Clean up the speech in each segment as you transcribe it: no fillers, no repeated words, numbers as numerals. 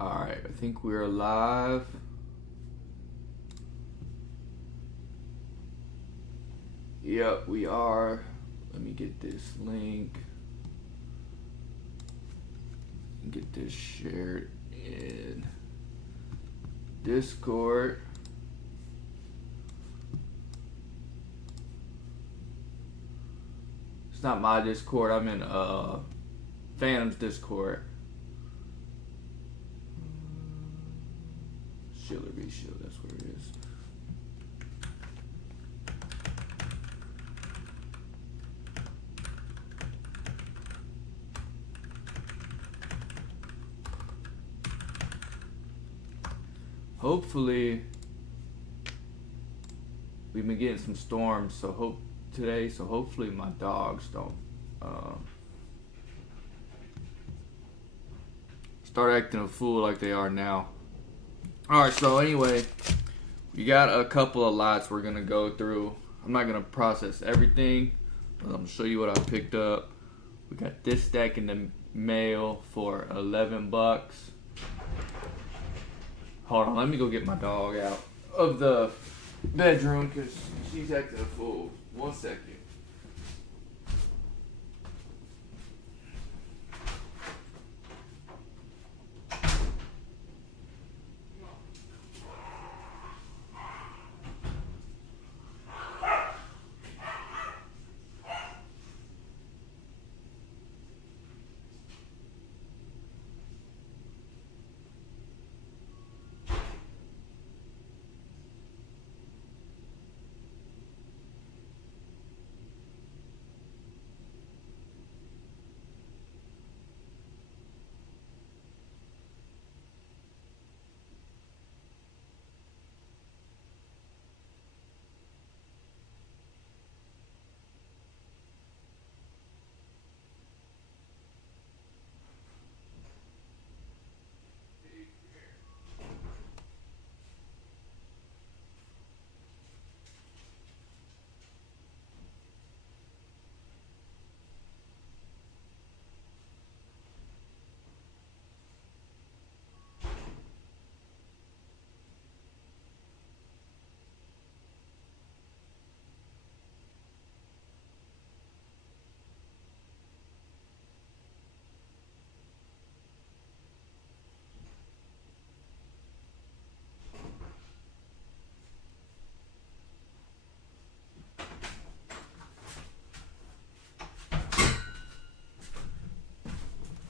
Alright, I think we're live. Yep, we are. Let me get this link. Get this shared in Discord. It's not my Discord, I'm in Phantom's Discord. Shield or be shield, that's where it is. Hopefully, we've been getting some storms, so hopefully my dogs don't start acting a fool like they are now. Alright, so anyway, we got a couple of lots we're gonna go through. I'm not gonna process everything, but I'm gonna show you what I picked up. We got this stack in the mail for $11. Hold on, let me go get my dog out of the bedroom because she's acting a fool. 1 second.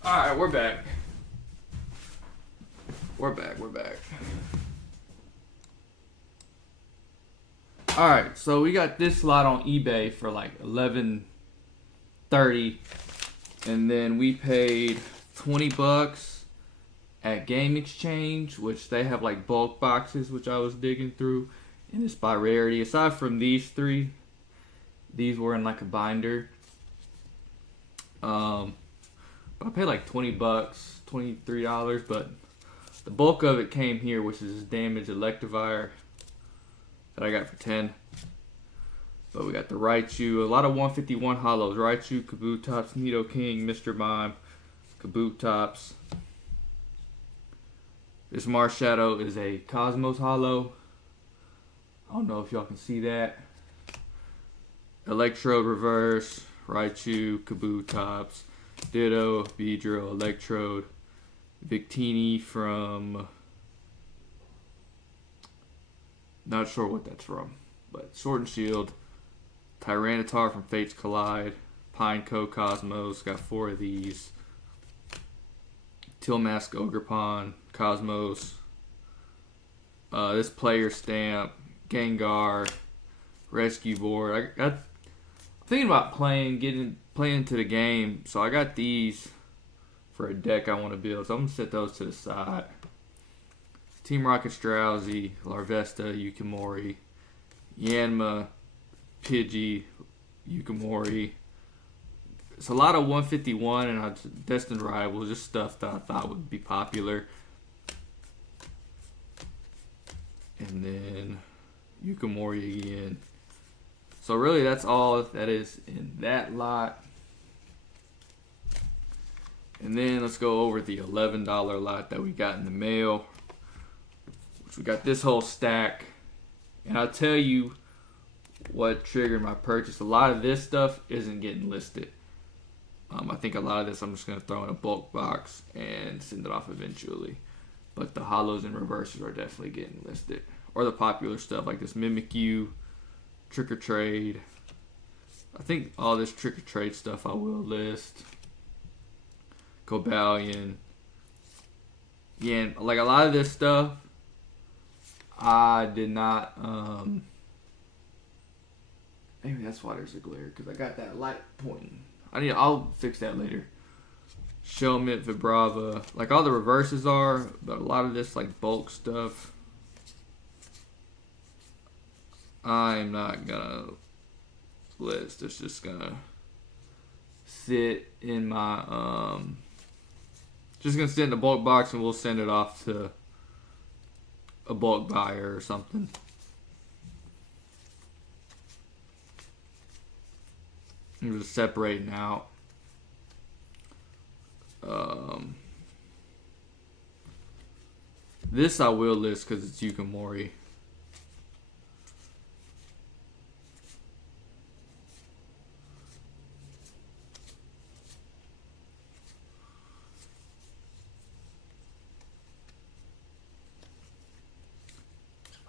Alright, we're back. We're back. Alright, so we got this lot on eBay for like $11.30. And then we paid $20 at Game Exchange, which they have like bulk boxes, which I was digging through. And it's by rarity. Aside from these three, these were in like a binder. I paid like $20, $23, but the bulk of it came here, which is Damaged Electivire that I got for 10. But we got the Raichu, a lot of 151 hollows. Raichu, Kabutops, Nidoking, Mr. Mime, Kabutops. This Marshadow is a Cosmos hollow. I don't know if y'all can see that. Electrode Reverse, Raichu, Kabutops, Ditto, Beedrill, Electrode, Victini from... not sure what that's from, but Sword and Shield, Tyranitar from Fates Collide, Pineco Cosmos, got 4 of these, Tilmask Ogerpon, Cosmos, this player stamp, Gengar, Rescue Board. I'm thinking about playing into the game, so I got these for a deck I want to build, so I'm going to set those to the side. Team Rocket's Drowsy, Larvesta, Yukimori, Yanma, Pidgey, Yukimori. It's a lot of 151 and Destined Rivals, just stuff that I thought would be popular. And then Yukimori again. So really that's all that is in that lot. And then let's go over the $11 lot that we got in the mail. Which we got this whole stack. And I'll tell you what triggered my purchase. A lot of this stuff isn't getting listed. I think a lot of this I'm just going to throw in a bulk box and send it off eventually. But the holos and reverses are definitely getting listed. Or the popular stuff like this Mimikyu, Trick or Trade. I think all this Trick or Trade stuff I will list. Cobalion. Yeah, and like a lot of this stuff, I did not. Maybe that's why there's a glare, because I got that light pointing. I'll fix that later. Shelmet, Vibrava, like all the reverses are, but a lot of this like bulk stuff, I'm not gonna list. It's just gonna sit in my just gonna sit in the bulk box, and we'll send it off to a bulk buyer or something. I'm just separating out. This I will list because it's Yukamori.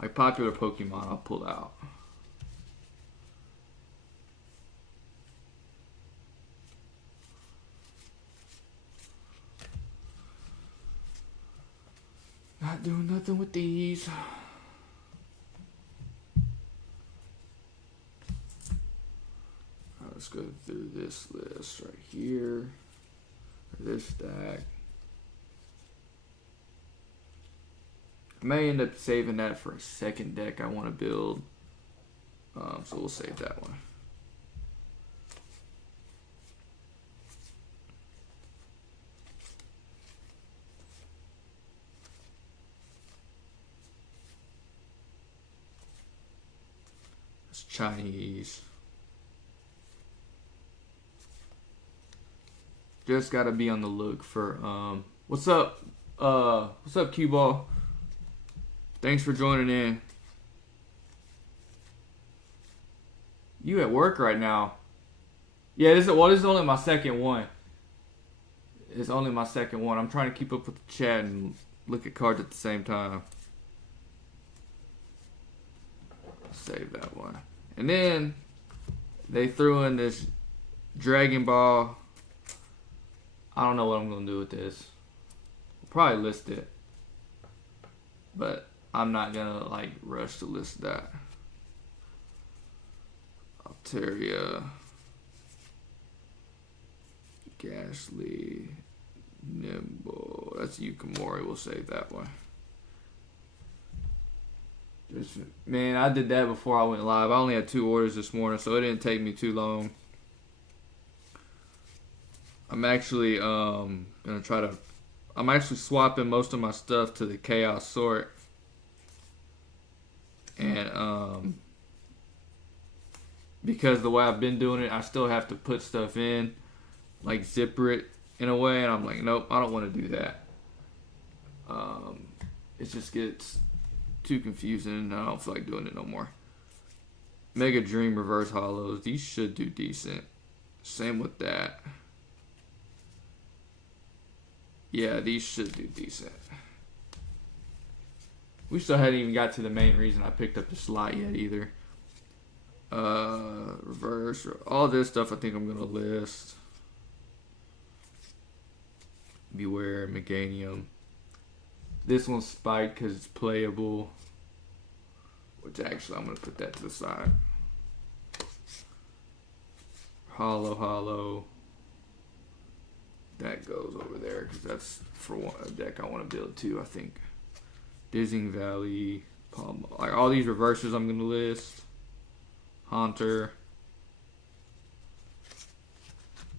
Like popular Pokemon, I'll pull out. Not doing nothing with these. Let's go through this list right here. This stack. I may end up saving that for a second deck I want to build. So we'll save that one. It's Chinese. Just gotta be on the look for what's up? What's up, Cue Ball? Thanks for joining in. You at work right now? Yeah, this is only my second one. It's only my second one. I'm trying to keep up with the chat and look at cards at the same time. Save that one. And then they threw in this Dragon Ball. I don't know what I'm gonna do with this. I'll probably list it, but I'm not gonna like rush to list that. Altaria, Ghastly, Nimble. That's Yukamori. We'll save that one. Man, I did that before I went live. I only had 2 orders this morning, so it didn't take me too long. I'm actually I'm actually swapping most of my stuff to the Chaos Sort. And because the way I've been doing it, I still have to put stuff in, like zipper it in a way, and I'm like, nope, I don't want to do that. It just gets too confusing, and I don't feel like doing it no more. Mega Dream Reverse Hollows, these should do decent. Same with that. Yeah, these should do decent. We still hadn't even got to the main reason I picked up the slot yet either. Reverse, all this stuff I think I'm gonna list. Beware, Meganium. This one's spiked because it's playable. Which actually I'm gonna put that to the side. Hollow. That goes over there because that's for a deck I want to build too, I think. Dizzying Valley, Palm, like all these reverses I'm gonna list. Haunter.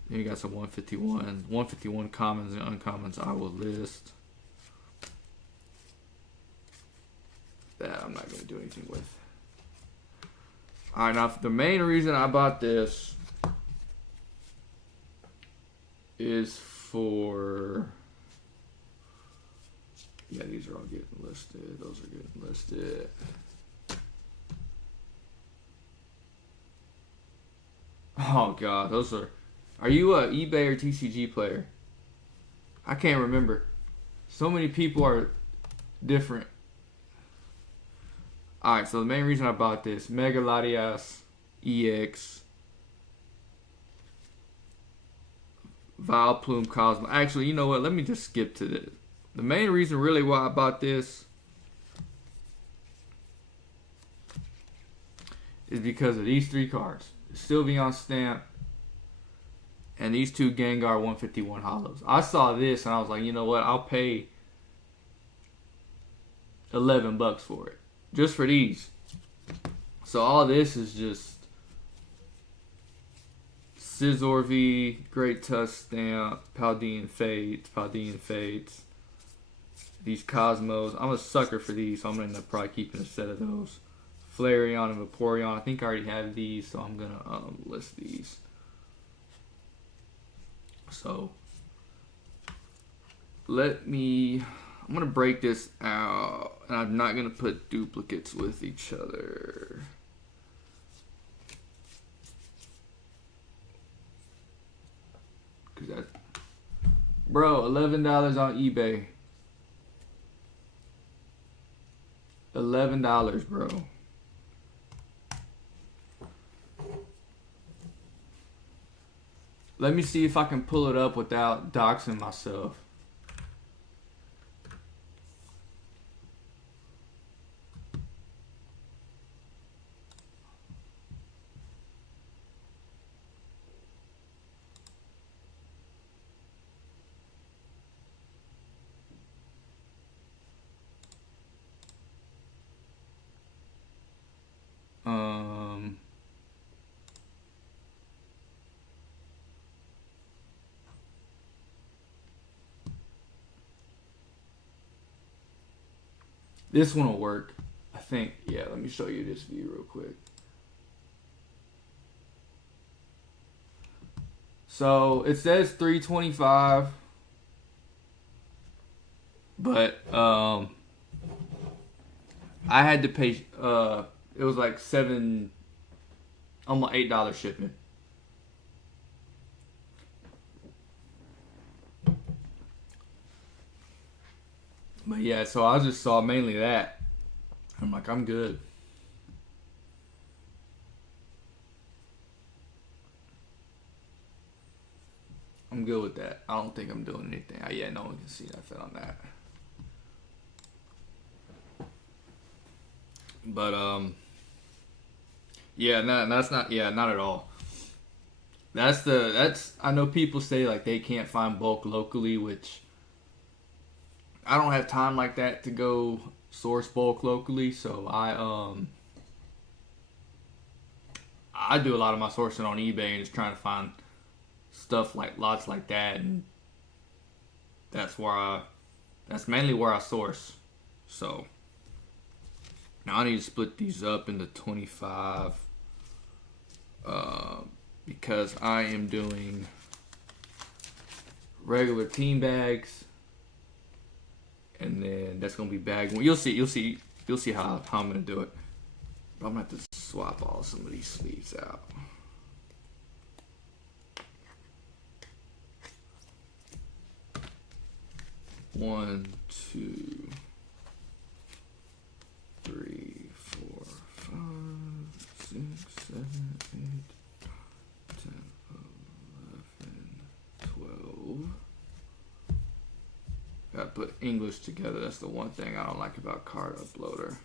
Then you got some 151 commons and uncommons I will list. That I'm not gonna do anything with. Alright, now the main reason I bought this is for... Yeah, these are all getting listed. Those are getting listed. Oh, God. Those are... Are you a eBay or TCG player? I can't remember. So many people are different. Alright, so the main reason I bought this, Mega Latias EX, Vileplume Cosmo. Actually, you know what? Let me just skip to this. The main reason really why I bought this is because of these 3 cards. The Sylveon Stamp and these 2 Gengar 151 Hollows. I saw this and I was like, you know what? I'll pay $11 for it. Just for these. So all this is just Scizor V, Great Tusk Stamp, Paldean Fates. These Cosmos. I'm a sucker for these, so I'm going to end up probably keeping a set of those. Flareon and Vaporeon. I think I already have these, so I'm going to list these. So, I'm going to break this out, and I'm not going to put duplicates with each other. Cause that, bro, $11 on eBay. $11, bro. Let me see if I can pull it up without doxing myself. This one will work, I think. Yeah, let me show you this view real quick. So it says 325, but I had to pay. It was like almost $8 shipping. But yeah, so I just saw mainly that. I'm like, I'm good. I'm good with that. I don't think I'm doing anything. Yeah, no one can see nothing on that. But yeah, that's not. Yeah, not at all. That's. I know people say like they can't find bulk locally, which I don't have time like that to go source bulk locally. So I do a lot of my sourcing on eBay and just trying to find stuff like lots like that, and that's mainly where I source. So now I need to split these up into 25 because I am doing regular team bags, and then that's gonna be bag one. You'll see how I'm gonna do it. But I'm gonna have to swap some of these sleeves out. One, two, 3, 4, 5, 6, 7, 8, 10, 11, 12. Gotta put English together. That's the one thing I don't like about Card Uploader.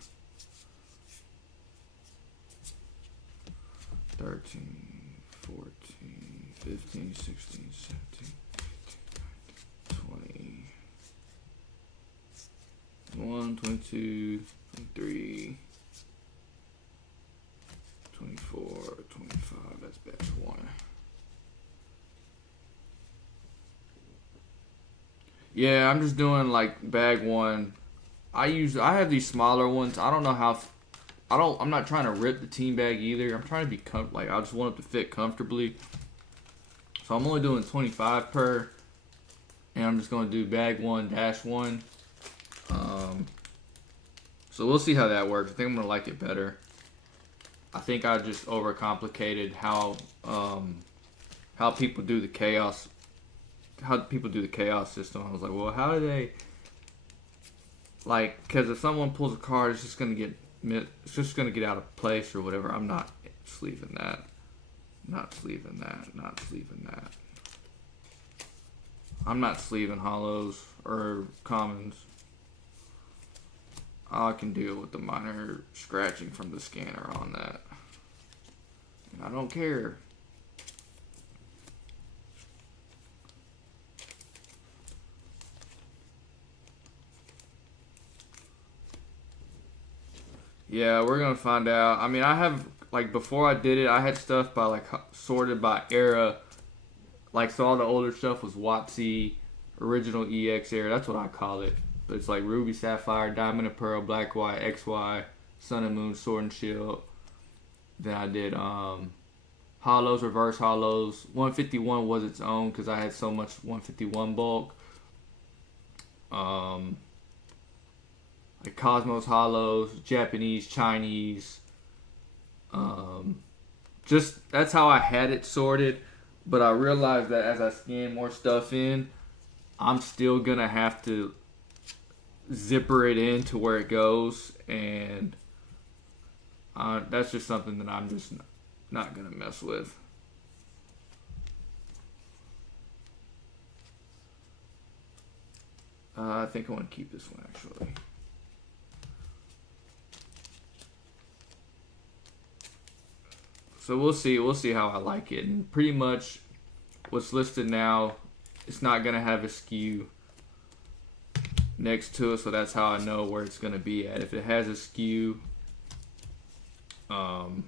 13, 14, 15, 16, 17, 18, 19, 20. 21, 22, 23, 24, 25. That's batch 1. Yeah, I'm just doing like bag 1. I have these smaller ones. I don't know how. I'm not trying to rip the team bag either. I'm trying to be I just want it to fit comfortably. So I'm only doing 25 per. and I'm just going to do bag 1 dash 1. So we'll see how that works. I think I'm going to like it better. I think I just overcomplicated how people do the chaos. How people do the chaos system. I was like, well, how do they? Like, because if someone pulls a card, it's just gonna get out of place or whatever. I'm not sleeving that. Not sleeving that. Not sleeving that. I'm not sleeving hollows or commons. I can deal with the minor scratching from the scanner on that. And I don't care. Yeah, we're gonna find out. I mean, I have, like, before I did it, I had stuff by, like, sorted by era. Like, so all the older stuff was WotC, original EX era. That's what I call it. But it's like Ruby, Sapphire, Diamond and Pearl, Black, White, XY, Sun and Moon, Sword and Shield. Then I did hollows, reverse hollows. 151 was its own because I had so much 151 bulk. Like Cosmos hollows, Japanese, Chinese. Just that's how I had it sorted. But I realized that as I scan more stuff in, I'm still gonna have to zipper it in to where it goes, and that's just something that I'm just not gonna mess with. I think I want to keep this one actually. So we'll see how I like it, and pretty much what's listed now, it's not gonna have a skew next to it, so that's how I know where it's gonna be at. If it has a skew, then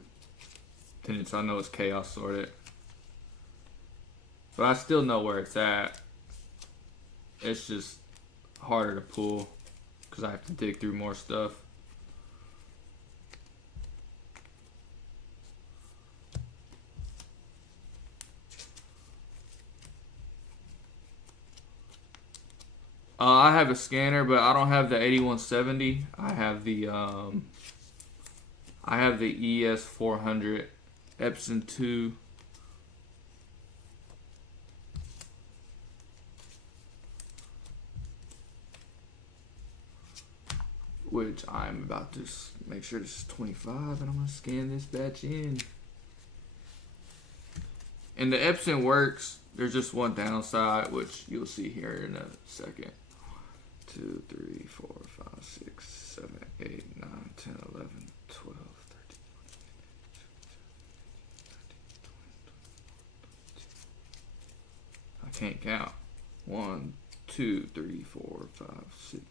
I know it's chaos sorted. But I still know where it's at. It's just harder to pull because I have to dig through more stuff. I have a scanner, but I don't have the 8170. I have the ES400 Epson 2. Which I'm about to make sure this is 25, and I'm gonna scan this batch in. And the Epson works. There's just one downside, which you'll see here in a second. 2, 3, 4, 5, 6, 7, 8, 9, 10, 11, 12, 13, 14, 15, 16, 17, 18, 19, 20, 21, 22. I can't count. 1, 2, 3, 4, 5, 6,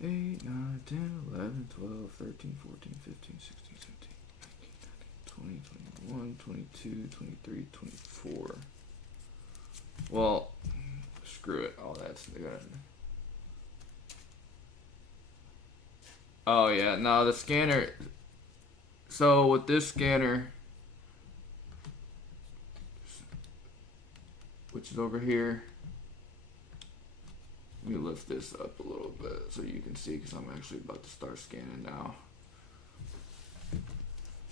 8, 9, 10, 11, 12, 13, 14, 15, 16, 17, 18, 19, 20, 21, 22, 23, 24. Well, screw it. All that's good. Oh yeah, no, the scanner. So with this scanner, which is over here, let me lift this up a little bit so you can see, because I'm actually about to start scanning now.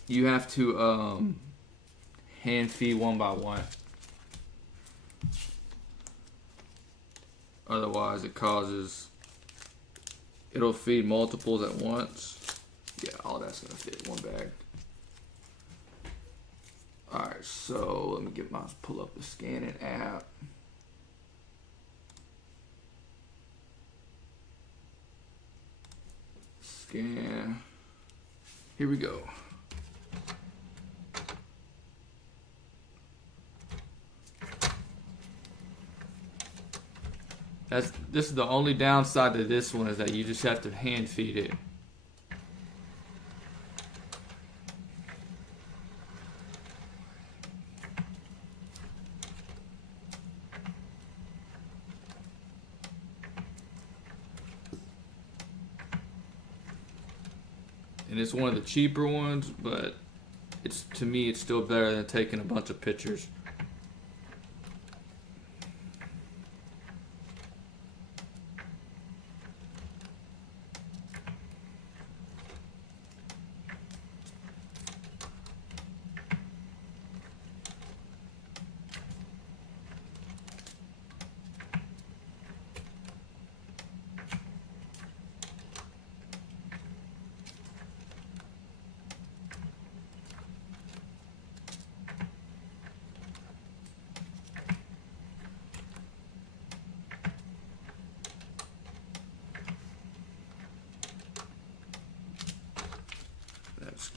You have to hand feed one by one. Otherwise it'll feed multiples at once. Yeah, all that's gonna fit in one bag. Alright, so let me pull up the scanning app. Scan. Here we go. This is the only downside to this one, is that you just have to hand feed it. And it's one of the cheaper ones, but to me it's still better than taking a bunch of pictures.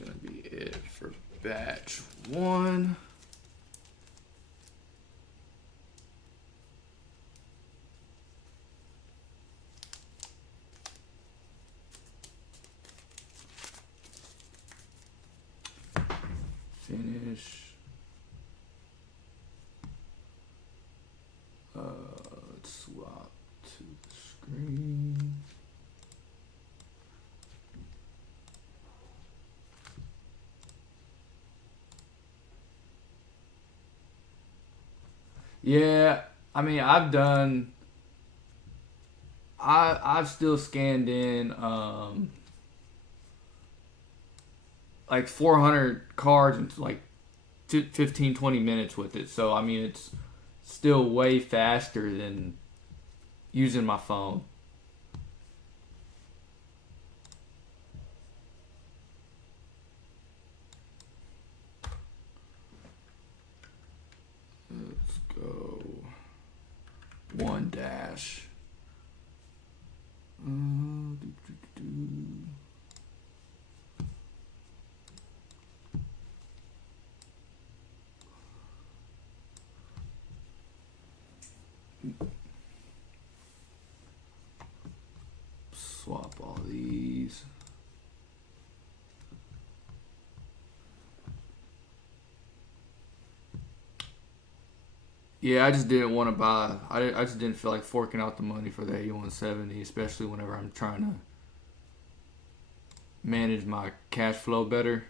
gonna be it for batch 1. Finish. Let's swap to the screen. Yeah, I mean, I've still scanned in like 400 cards in like 15, 20 minutes with it. So I mean, it's still way faster than using my phone. Let's go 1 dash. Swap all these. Yeah, I just didn't want to buy. I just didn't feel like forking out the money for the 8170, especially whenever I'm trying to manage my cash flow better.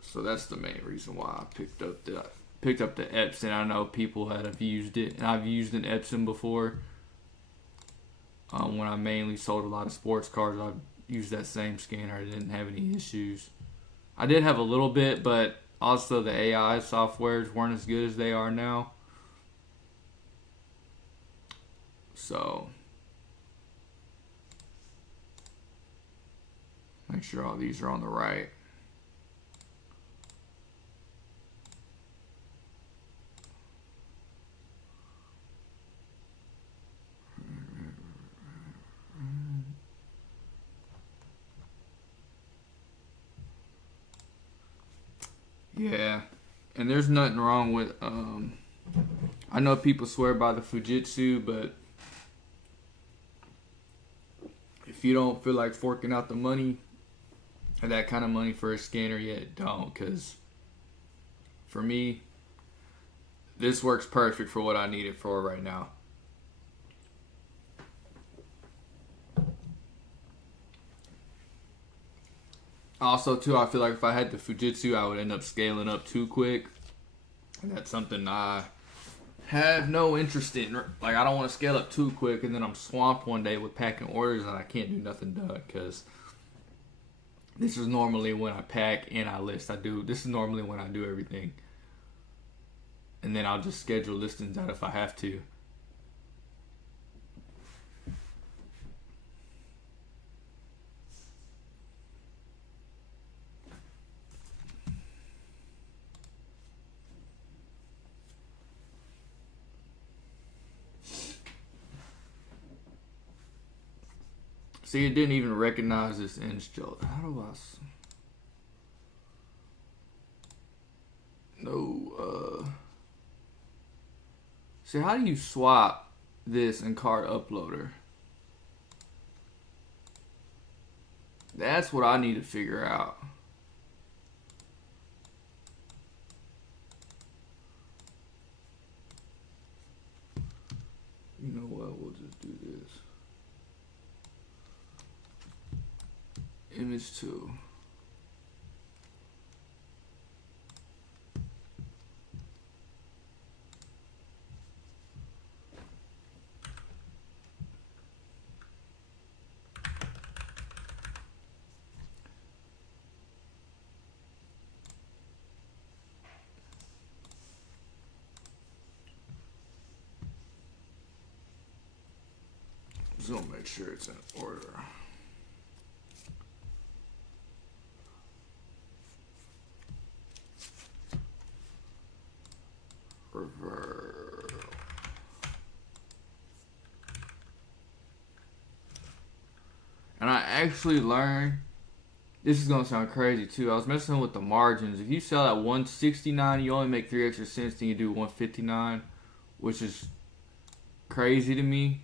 So that's the main reason why I picked up the Epson. I know people that have used it, and I've used an Epson before. When I mainly sold a lot of sports cards, I've used that same scanner. I didn't have any issues. I did have a little bit, but also the AI softwares weren't as good as they are now. So make sure all these are on the right. Yeah, and there's nothing wrong with, I know people swear by the Fujitsu, but if you don't feel like forking out the money, or that kind of money for a scanner yet, don't, because for me, this works perfect for what I need it for right now. Also, too, I feel like if I had the Fujitsu, I would end up scaling up too quick. And that's something I have no interest in. Like, I don't want to scale up too quick, and then I'm swamped one day with packing orders, and I can't do nothing done. Because this is normally when I pack and I list. This is normally when I do everything. And then I'll just schedule listings out if I have to. See, it didn't even recognize this inch jolt. How do I? No. See, how do you swap this in Card Uploader? That's what I need to figure out. You know what? We'll just do this. Image 2. Just gonna make sure it's in order. Reverb. And I actually learned. This is gonna sound crazy too. I was messing with the margins. If you sell at 169, you only make 3 extra cents than you do 159, which is crazy to me.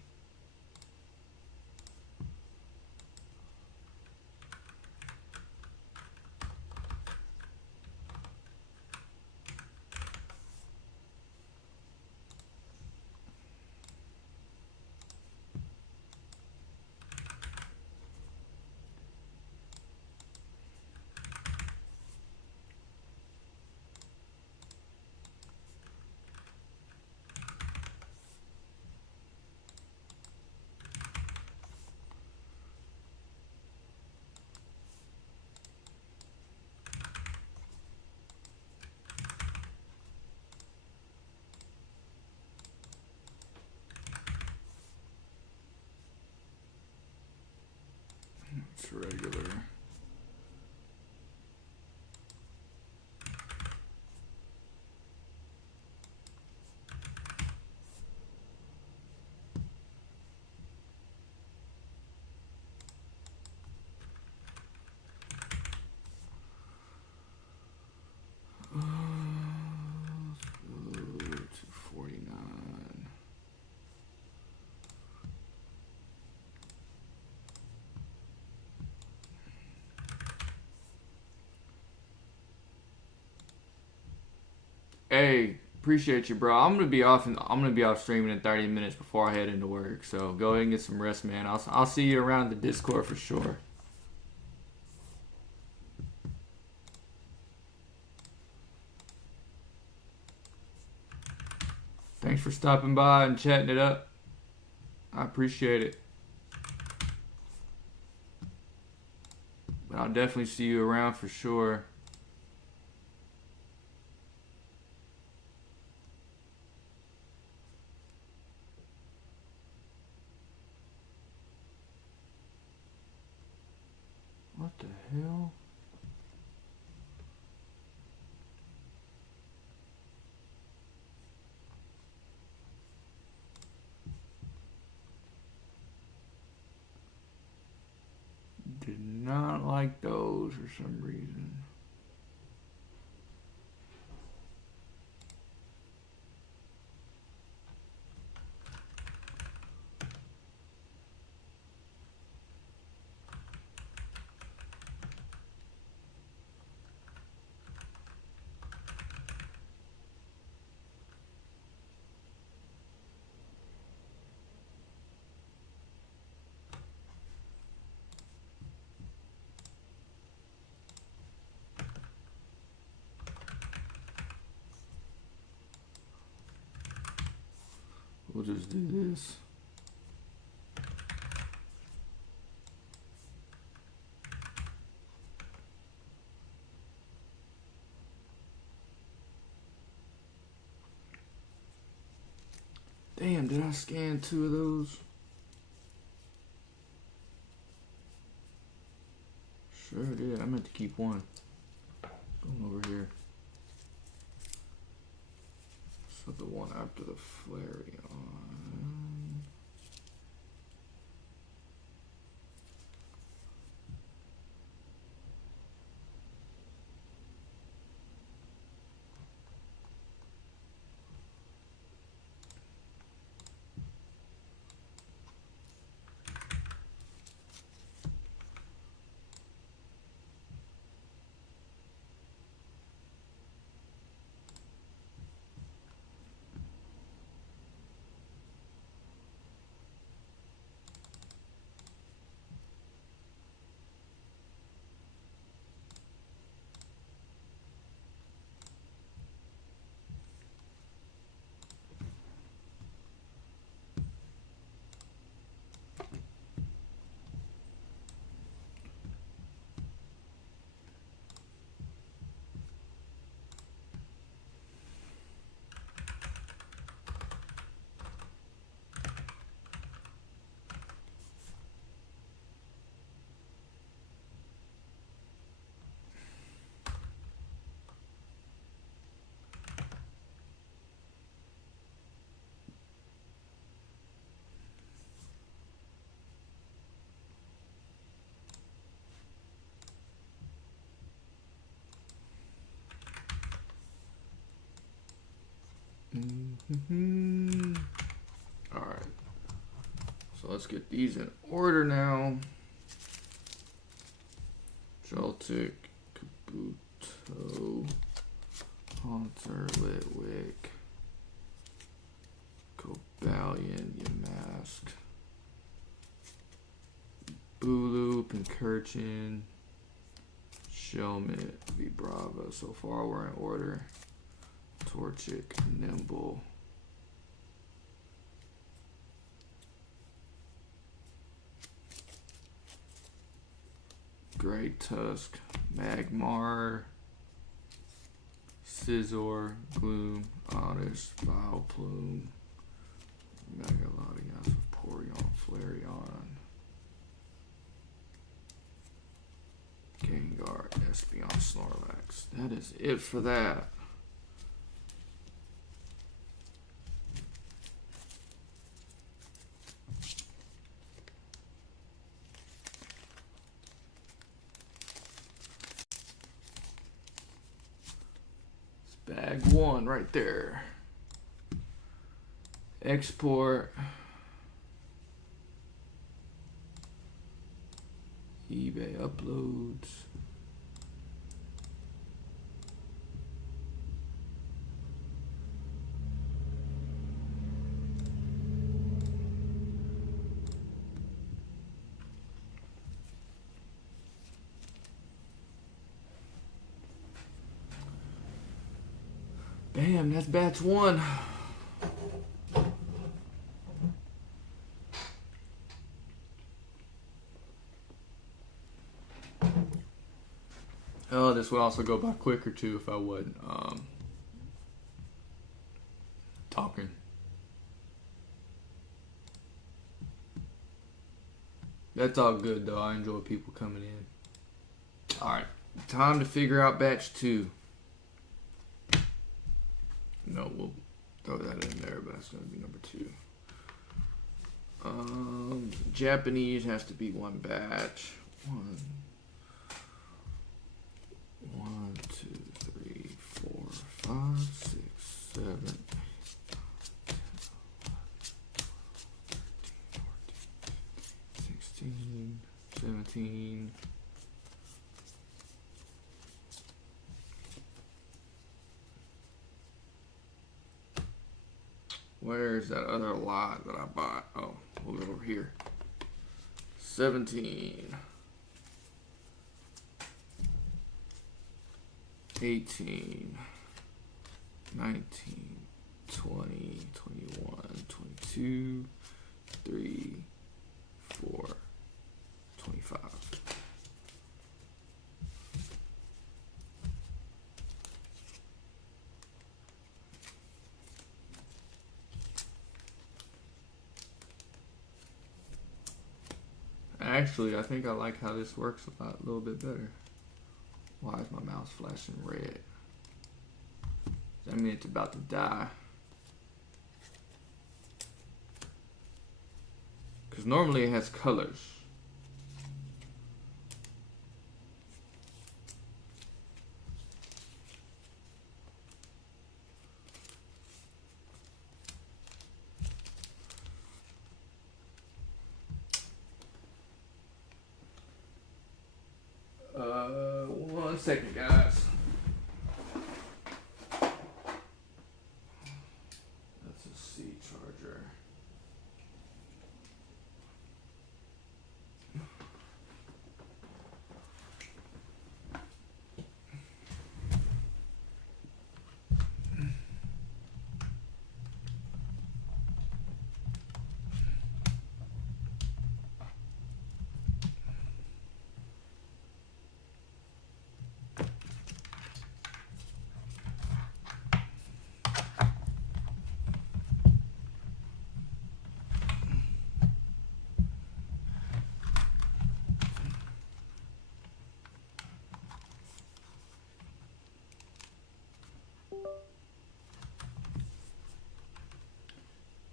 It's regular. Let's go to 49. Hey, appreciate you, bro. I'm gonna be off streaming in 30 minutes before I head into work. So go ahead and get some rest, man. I'll see you around the Discord for sure. Thanks for stopping by and chatting it up. I appreciate it. But I'll definitely see you around for sure. What the hell? Did not like those for some reason. We'll just do this. Damn, did I scan 2 of those? Sure did. I meant to keep one. Going over here. So the one after the Flareon. Alright. So let's get these in order now. Joltik, Kabuto, Haunter, Litwick, Cobalion, Yamask, Bulu, Pincurchin, Shelmet, Vibrava. So far we're in order. Torchic, Nimble, Great Tusk, Magmar, Scizor, Gloom, Oddish, Vileplume, Megalodion, Vaporeon, Flareon, Gengar, Espeon, Snorlax. That is it for that. Bag one right there. Export. eBay uploads. Bam, that's batch one. Oh, this would also go by quicker too if I wasn't talking. That's all good though. I enjoy people coming in. Alright, time to figure out batch two. No, we'll throw that in there, but that's going to be number two. Japanese has to be one batch. One, 2, 3, 4, 5, 6, 7, 8, 16, 17. Where's that other lot that I bought? Oh, we'll go over here. 17. 18. 19. 20. 21. 22. 3. 4. 25. Actually, I think I like how this works a little bit better. Why is my mouse flashing red? Does that mean it's about to die? Because normally it has colors. One second, guys. That's a C charger.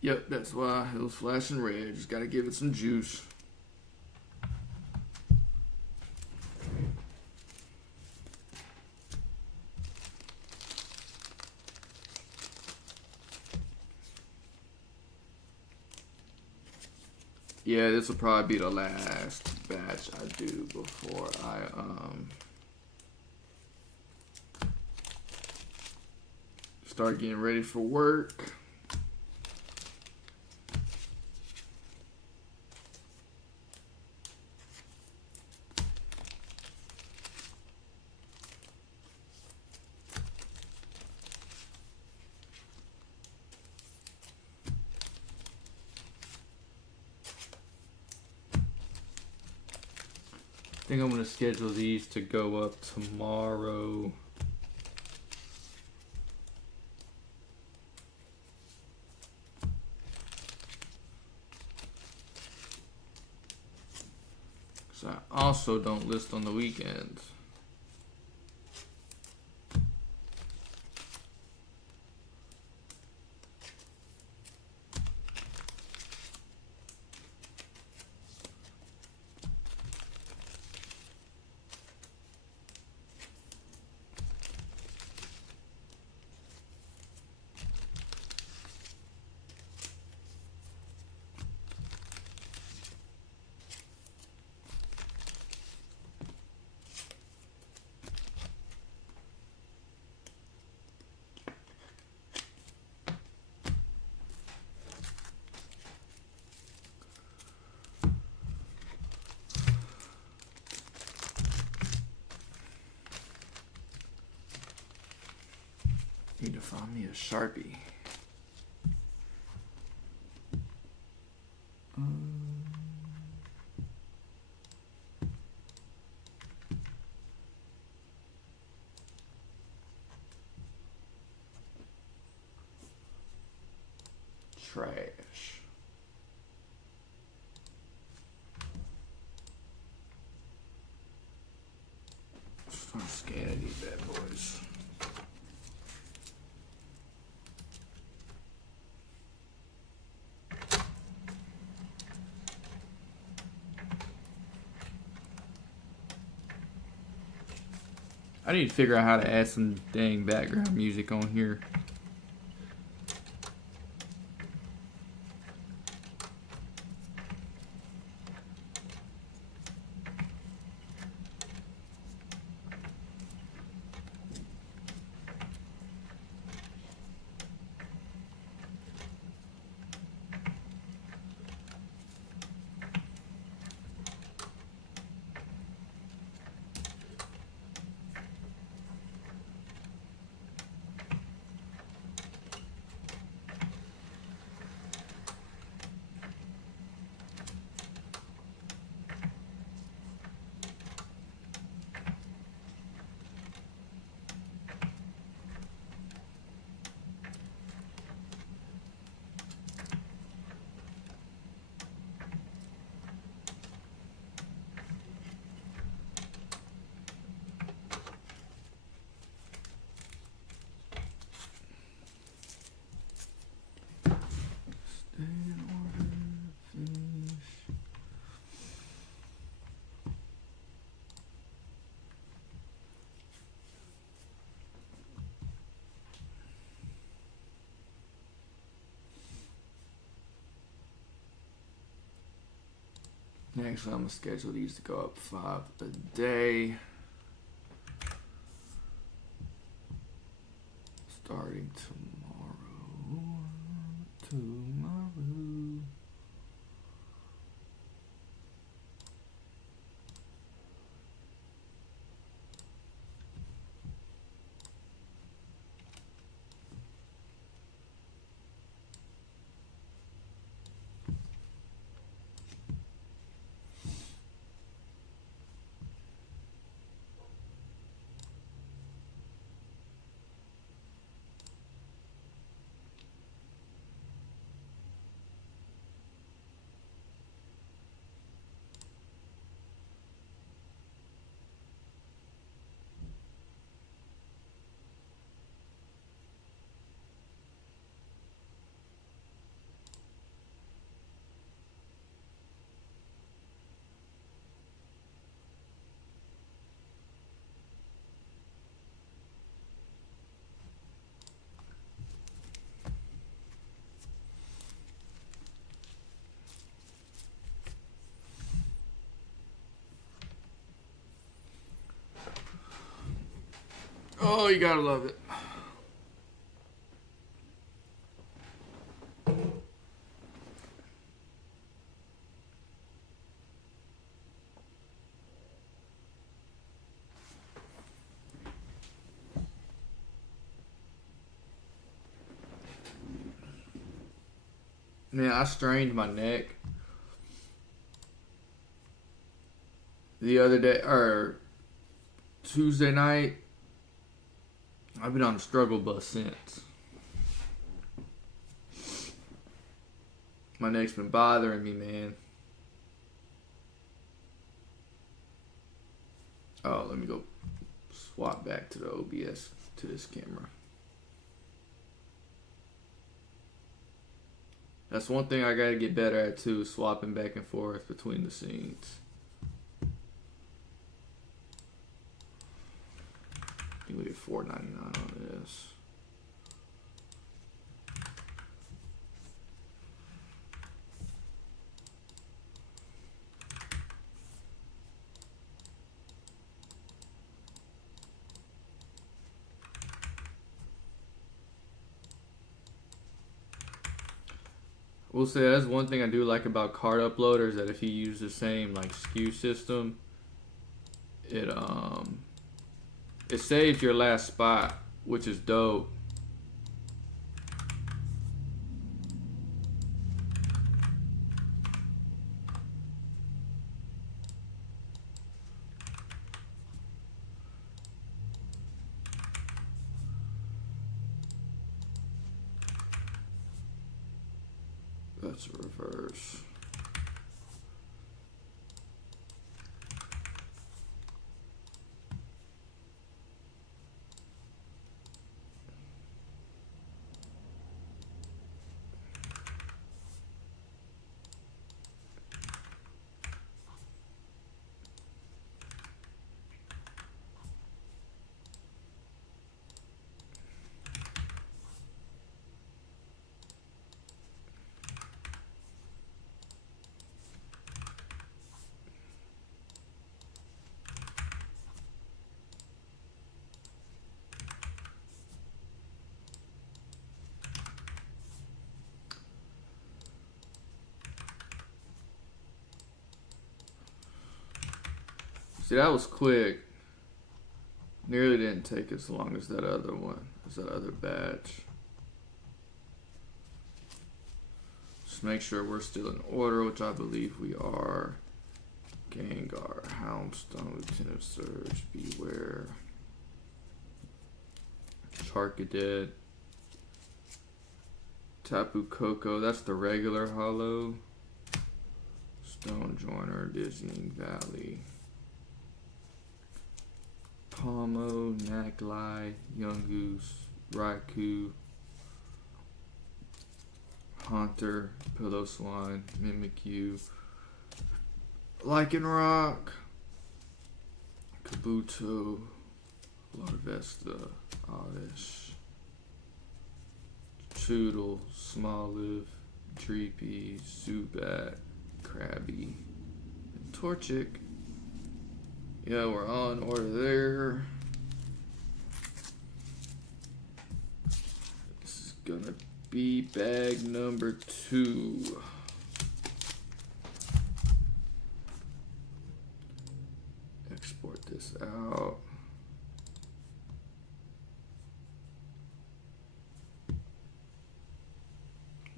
Yep, that's why it was flashing red. Just gotta give it some juice. Yeah, this will probably be the last batch I do before I start getting ready for work. I think I'm going to schedule these to go up tomorrow. So I also don't list on the weekends. Need to find me a Sharpie. Trash. Start scanning these bad boys. I need to figure out how to add some dang background music on here. Next, I'm going to schedule these to go up 5 a day. Starting tomorrow. Oh, you gotta love it. Man, I strained my neck the other day, or Tuesday night. I've been on a struggle bus since. My neck's been bothering me, man. Oh, let me go swap back to the OBS to this camera. That's one thing I gotta get better at too, swapping back and forth between the scenes. I think we get $4.99 on this. We'll say that's one thing I do like about card uploaders, that if you use the same like SKU system, it saves your last spot, which is dope. That's a reverse. See, that was quick. Nearly didn't take as long as that other one, as that other batch. Just make sure we're still in order, which I believe we are. Gengar, Houndstone, Lieutenant Surge, Beware, Charcadet, Tapu Koko, that's the regular holo. Stone Joiner, Dizzying Valley, Palmo, Naglai, Yungoos, Raikou, Haunter, Pillow-Swine, Mimikyu, Lycanroc, Kabuto, Larvesta, Oddish, Choodle, Smoliv, Dreepy, Zubat, Krabby, and Torchic. Yeah, we're on order there. This is gonna be bag number 2. Export this out.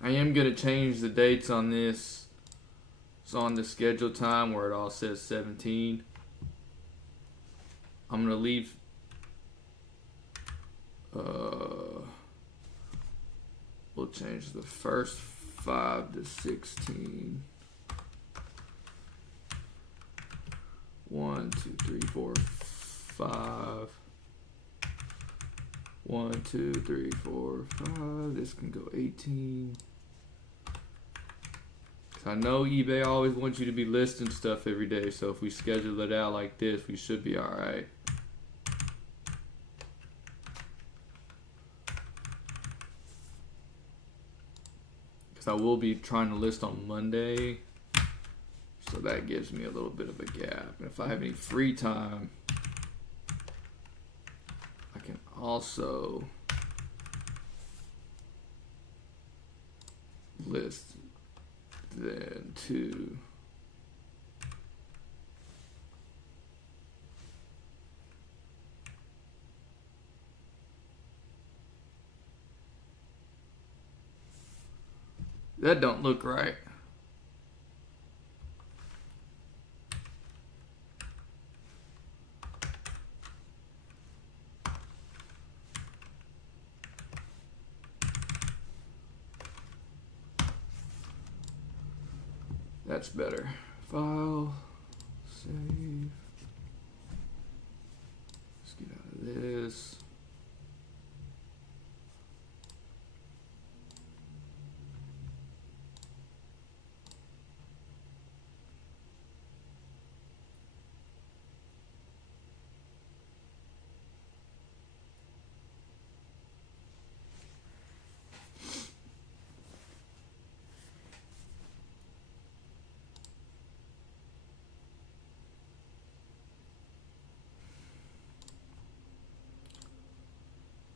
I am gonna change the dates on this. It's on the schedule time where it all says 17. I'm gonna leave we'll change the first 5 to 16. 1, 2, 3, 4, 5. 1, 2, 3, 4, 5. This can go 18. I know eBay always wants you to be listing stuff every day, so if we schedule it out like this, we should be alright. Because I will be trying to list on Monday, so that gives me a little bit of a gap. And if I have any free time, I can also list then to that don't look right. That's better. File, save. Let's get out of this.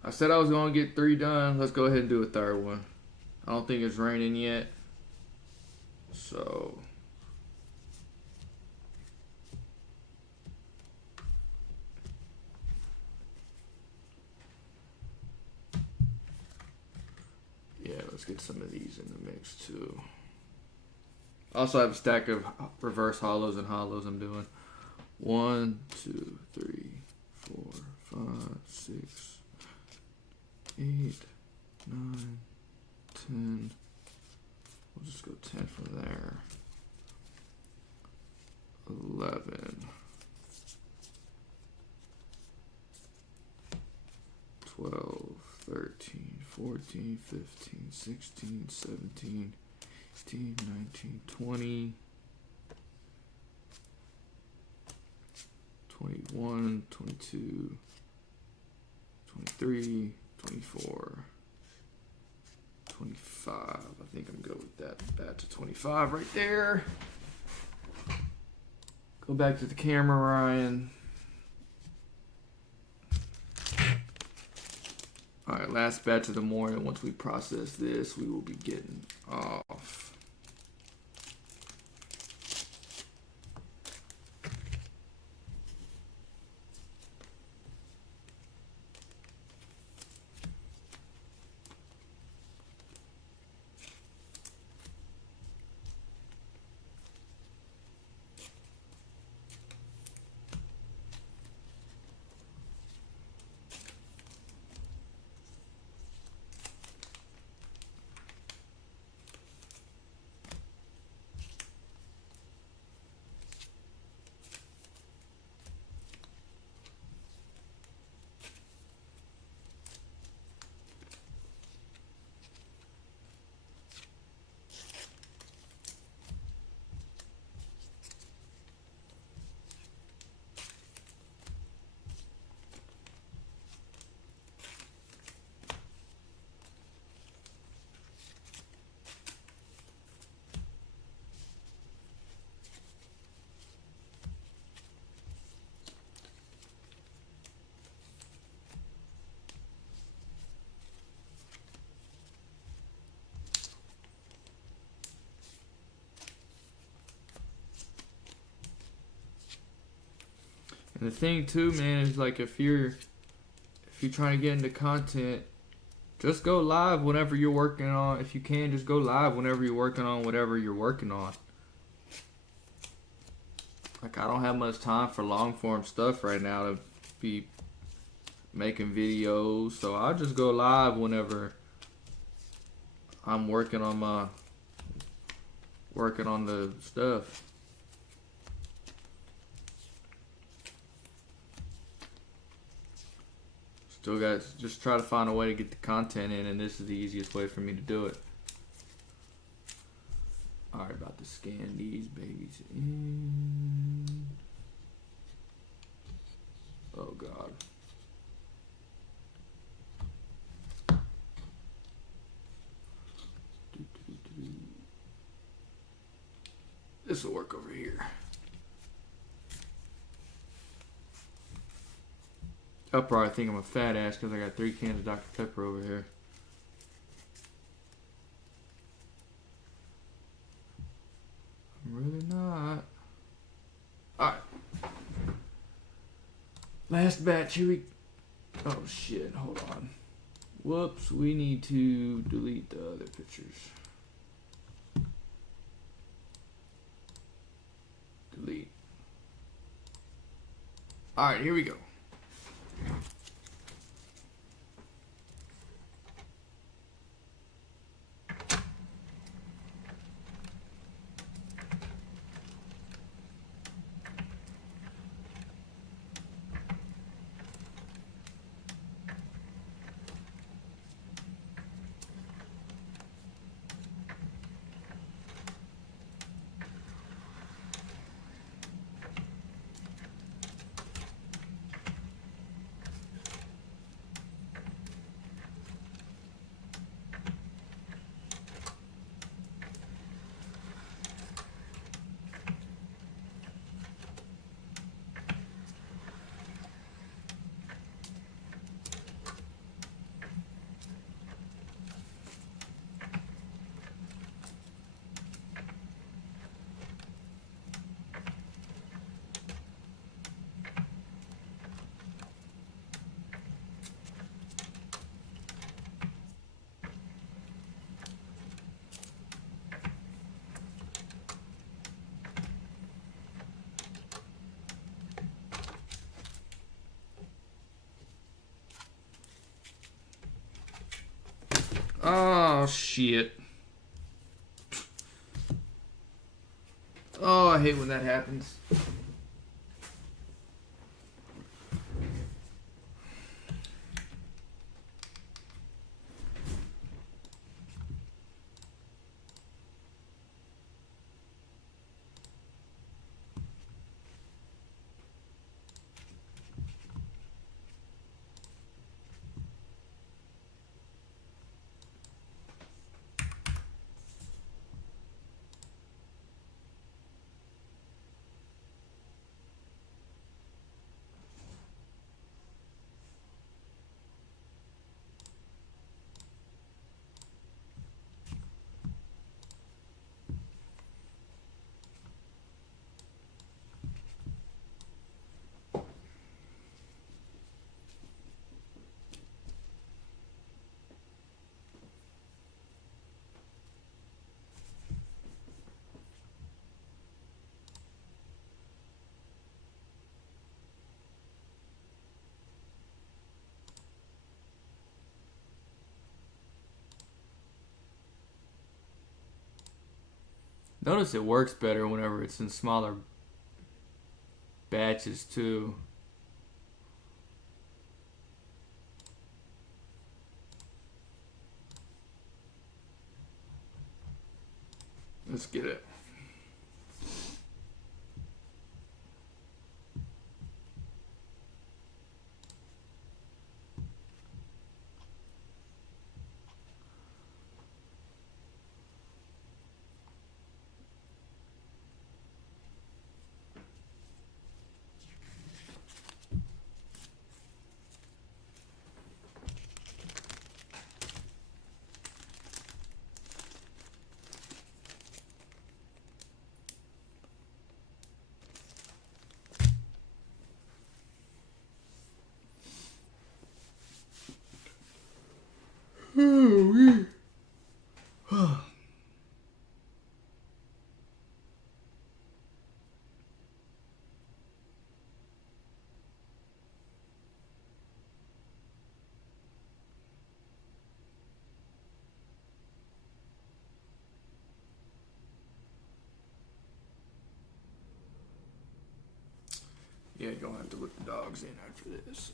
I said I was going to get 3 done. Let's go ahead and do a third one. I don't think it's raining yet. So yeah, let's get some of these in the mix too. I also have a stack of reverse hollows and hollows I'm doing. 1, 2, 3, 4, 5, 6, 8, 9, 10. We'll just go 10 from there. 11, 12, 13, 14, 15, 16, 17, 18, 19, 20, 21, 22, 23, 24, 25. I think I'm good with that. Batch of 25 right there. Go back to the camera, Ryan. Alright, last batch of the morning. Once we process this, we will be getting off. And the thing too, man, is like if you're trying to get into content, just go live whenever you're working on. If you can, just go live whenever you're working on whatever you're working on. Like I don't have much time for long form stuff right now to be making videos, so I'll just go live whenever I'm working on the stuff. Still got just try to find a way to get the content in, and this is the easiest way for me to do it. Alright, about to scan these babies in. Oh God. This will work over here. I'll probably think I'm a fat ass because I got 3 cans of Dr. Pepper over here. I'm really not. Alright. Last batch, here we... Oh shit, hold on. Whoops, we need to delete the other pictures. Delete. Alright, here we go. Oh, shit. Oh, I hate when that happens. Notice it works better whenever it's in smaller batches too. Let's get it. Yeah, you're gonna have to let the dogs in after this.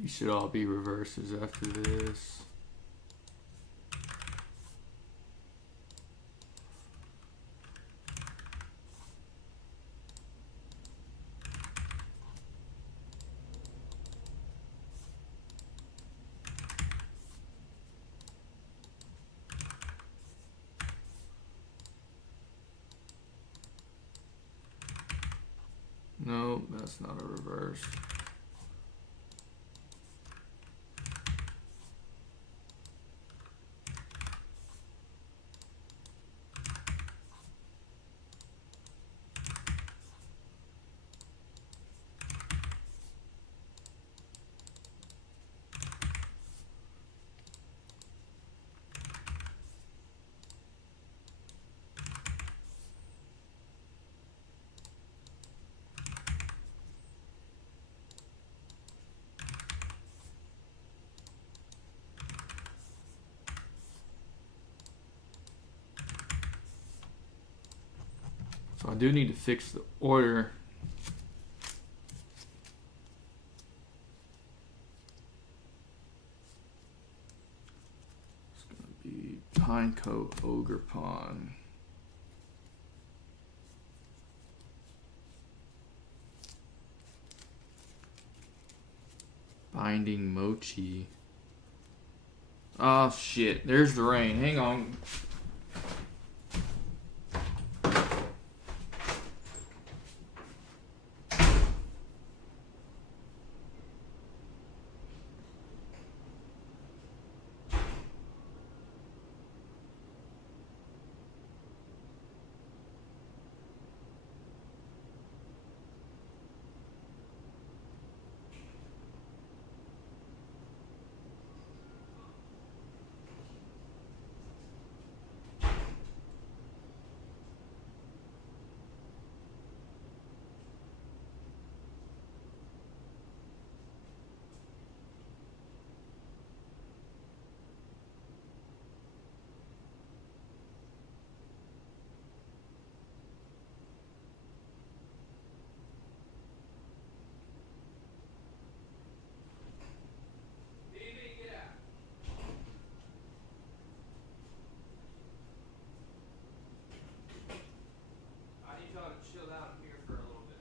These should all be reverses after this. No, that's not a reverse. So I do need to fix the order. It's going to be Pinecoat, Ogre Pawn. Binding Mochi. Oh shit, there's the rain. Hang on. Chill out here for a little bit.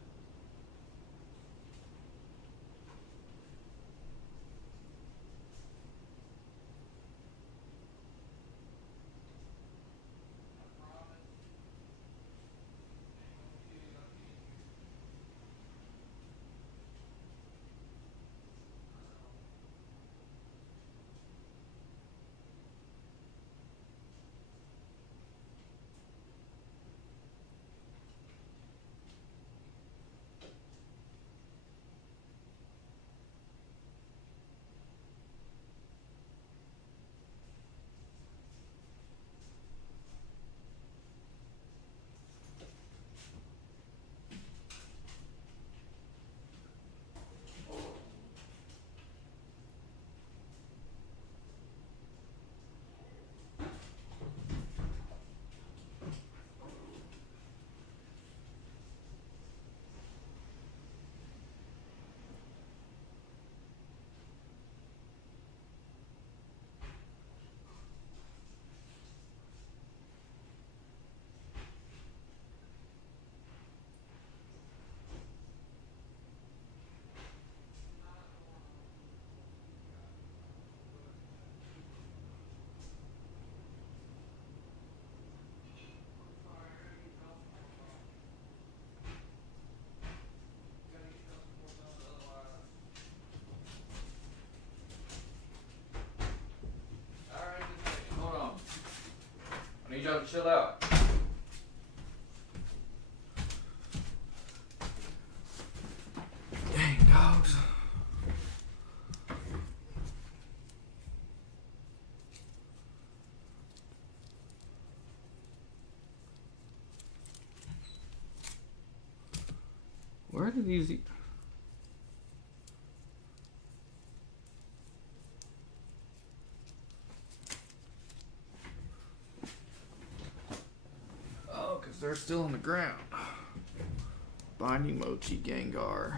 I need y'all to chill out. Dang dogs. Where did these... Oh, because they're still on the ground. Binding Mochi, Gengar.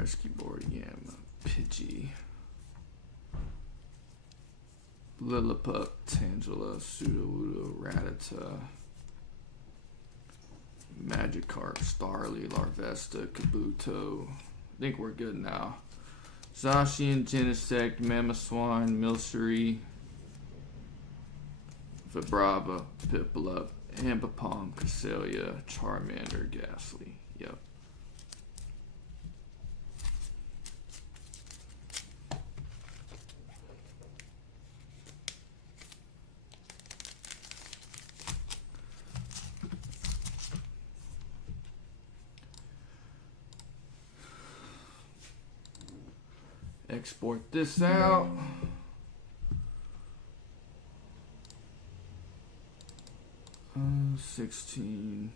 Rescue board again. Pidgey. Lilliput, Tangela, Sudowoodo, Rattata, Magikarp, Starly, Larvesta, Kabuto. I think we're good now. Zacian, Genesect, Mamoswine, Milcery, Vibrava, Piplup, Ambipom, Cresselia, Charmander, Ghastly. Yep. Export this out. Uh, 16.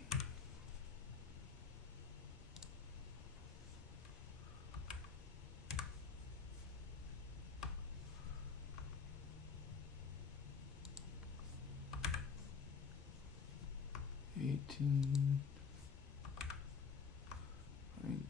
$18, $19.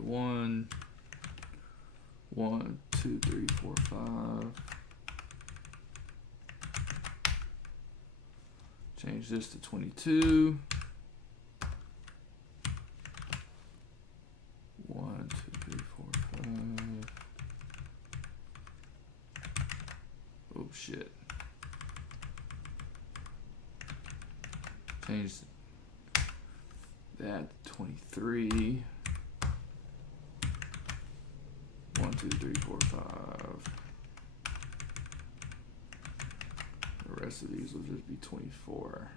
One, 1, 2, 3, 4, 5. Change this to 22. 1, 2, 3, 4, 5. Oh shit. Change that to 23. 1, 2, 3, 4, 5. The rest of these will just be 24.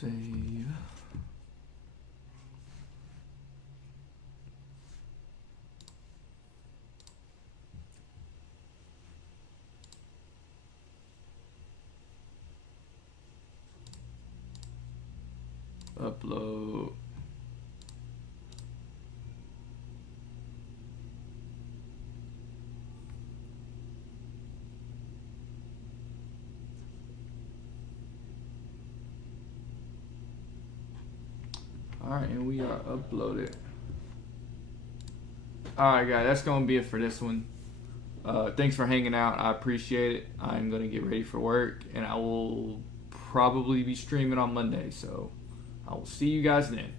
Save. Upload. Alright, and we are uploaded. Alright guys, that's going to be it for this one. Thanks for hanging out. I appreciate it. I'm going to get ready for work, and I will probably be streaming on Monday, so I will see you guys then.